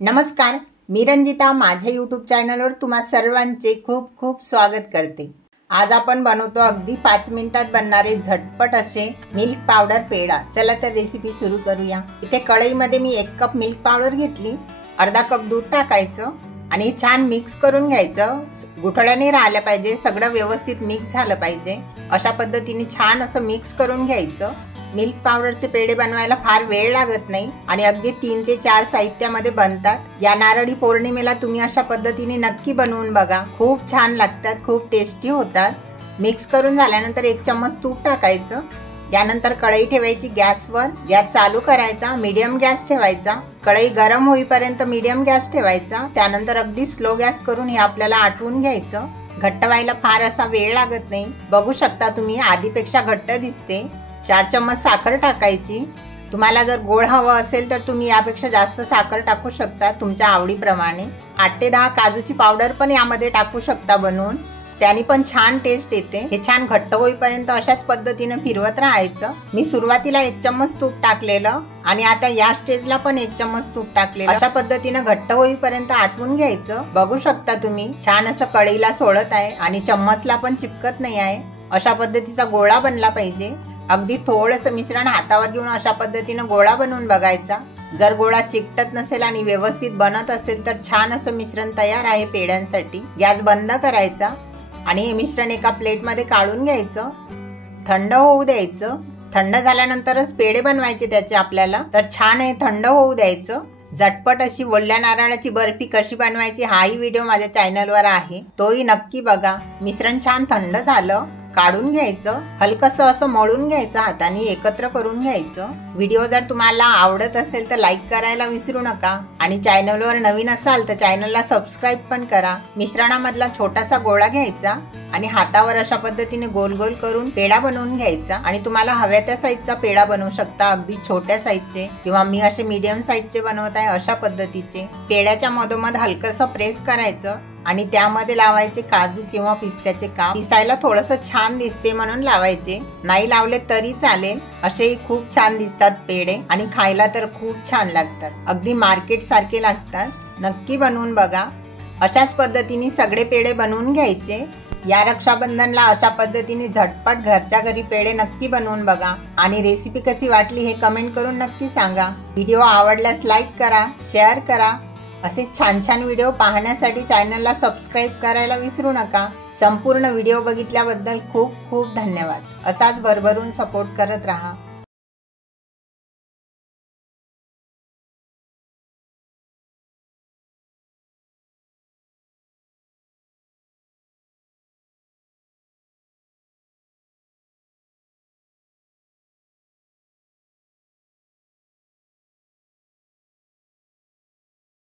नमस्कार, मी रंजिता माझ्या यूट्यूब चॅनलवर तुम्हा सर्वांचे खूप खूप स्वागत करते। आज आपण बनवतो अगदी 5 मिनिटात बनणारे झटपट असे मिल्क पावडर पेढा। चला तर रेसिपी सुरू करूया। इथे कढईमध्ये मी 1 कप मिल्क पावडर घेतली, अर्धा कप दूध टाकायचं आणि छान मिक्स करून घ्यायचं। गुठळ्याने राहिलं पाहिजे, सगळं व्यवस्थित मिक्स झालं पाहिजे। अशा पद्धतीने छान असं मिक्स करून घ्यायचं। मिल्क पावडरचे पेढे बनवायला फार वेळ लागत नाही आणि अगदी 3 ते 4 साहित्यामध्ये बनतात। या नारळी पौर्णिमेला तुम्ही अशा पद्धतीने नक्की बनवून बघा, खूप छान लागतात, खूप टेस्टी होतात। मिक्स करून झाल्यानंतर 1 चम्मच तूप टाकायचं। यानंतर कढई ठेवायची गॅसवर, गॅस चालू करायचा, मीडियम गॅस ठेवायचा। कढई गरम होईपर्यंत मीडियम गॅस ठेवायचा। त्यानंतर अगदी स्लो गॅस करून हे आपल्याला आटवून घ्यायचं। घट्ट व्हायला फार असा वेळ लागत नाही, बघू शकता तुम्ही आधीपेक्षा घट्ट दिसते। 4 चम्मच साखर टाकायची। तुम्हाला जर गोड हवं असेल तर तुम्ही यापेक्षा जास्त साखर टाकू शकता तुमच्या आवडीप्रमाणे। 8 ते 10 काजूची पावडर पण यामध्ये टाकू शकता बनवून, त्याने पण छान टेस्ट येते। हे छान घट्ट होईपर्यंत अशाच पद्धतीने फिरवत राहायचं। मी सुरुवातीला 1 चम्मच तूप टाकलेलं आणि आता या स्टेजला पण 1 चम्मच तूप टाकलेलं। अशा पद्धतीने घट्ट होईपर्यंत आटवून घ्यायचं। बघू शकता तुम्ही छान असं कढईला सोडत आहे आणि चम्मचला पण चिपकत नाही आहे। अशा पद्धतीचा गोळा बनला पाहिजे। अगदी थोडंसं मिश्रण हातावर घेऊन अशा पद्धतीने गोळा बनवून बघायचा। जर गोळा चिकटत नसेल आणि व्यवस्थित बनत असेल तर छान असं मिश्रण तयार आहे पेढ्यांसाठी। गॅस बंद करायचा आणि हे मिश्रण एका प्लेटमध्ये काढून घ्यायचं, थंड होऊ द्यायचं। थंड झाल्यानंतरच पेढे बनवायचे त्याचे आपल्याला, तर छान हे थंड होऊ द्यायचं। झटपट अशी ओल्या नारळाची बर्फी कशी बनवायची हाही व्हिडिओ माझ्या चॅनलवर आहे, तोही नक्की बघा। मिश्रण छान थंड झालं, काढून घ्यायचं, हलकसं असं मळून घ्यायचं, हाताने एकत्र करून घ्यायचं। व्हिडिओ जर तुम्हाला आवडत असेल तर लाईक करायला विसरू नका आणि चॅनलवर नवीन असाल तर चॅनलला सबस्क्राईब पण करा। मिश्रणामधला छोटासा गोळा घ्यायचा आणि हातावर अशा पद्धतीने गोल गोल करून पेढा बनवून घ्यायचा आणि तुम्हाला हव्या त्या साईजचा पेढा बनवू शकता, अगदी छोट्या साईजचे किंवा मी असे मीडियम साईजचे बनवत आहे अशा पद्धतीचे। पेढ्याच्या मधोमध हलकसं प्रेस करायचं आणि त्यामध्ये लावायचे काजू किंवा पिस्त्याचे काप। दिसायला थोडंसं छान दिसते म्हणून लावायचे, नाही लावले तरी चालेल। असेही खूप छान दिसतात पेढे आणि खायला तर खूप छान लागतात, अगदी मार्केट सारखे लागतात। नक्की बनवून बघा। अशाच पद्धतीने सगळे पेढे बनवून घ्यायचे। या रक्षाबंधनला अशा पद्धतीने झटपट घरच्या घरी पेढे नक्की बनवून बघा आणि रेसिपी कशी वाटली हे कमेंट करून नक्की सांगा। व्हिडिओ आवडल्यास लाईक करा, शेअर करा। असे छान छान व्हिडिओ पाहण्यासाठी चॅनलला सबस्क्राईब करायला विसरू नका। संपूर्ण व्हिडिओ बघितल्याबद्दल खूप खूप धन्यवाद। असाच भरभरून सपोर्ट करत राहा।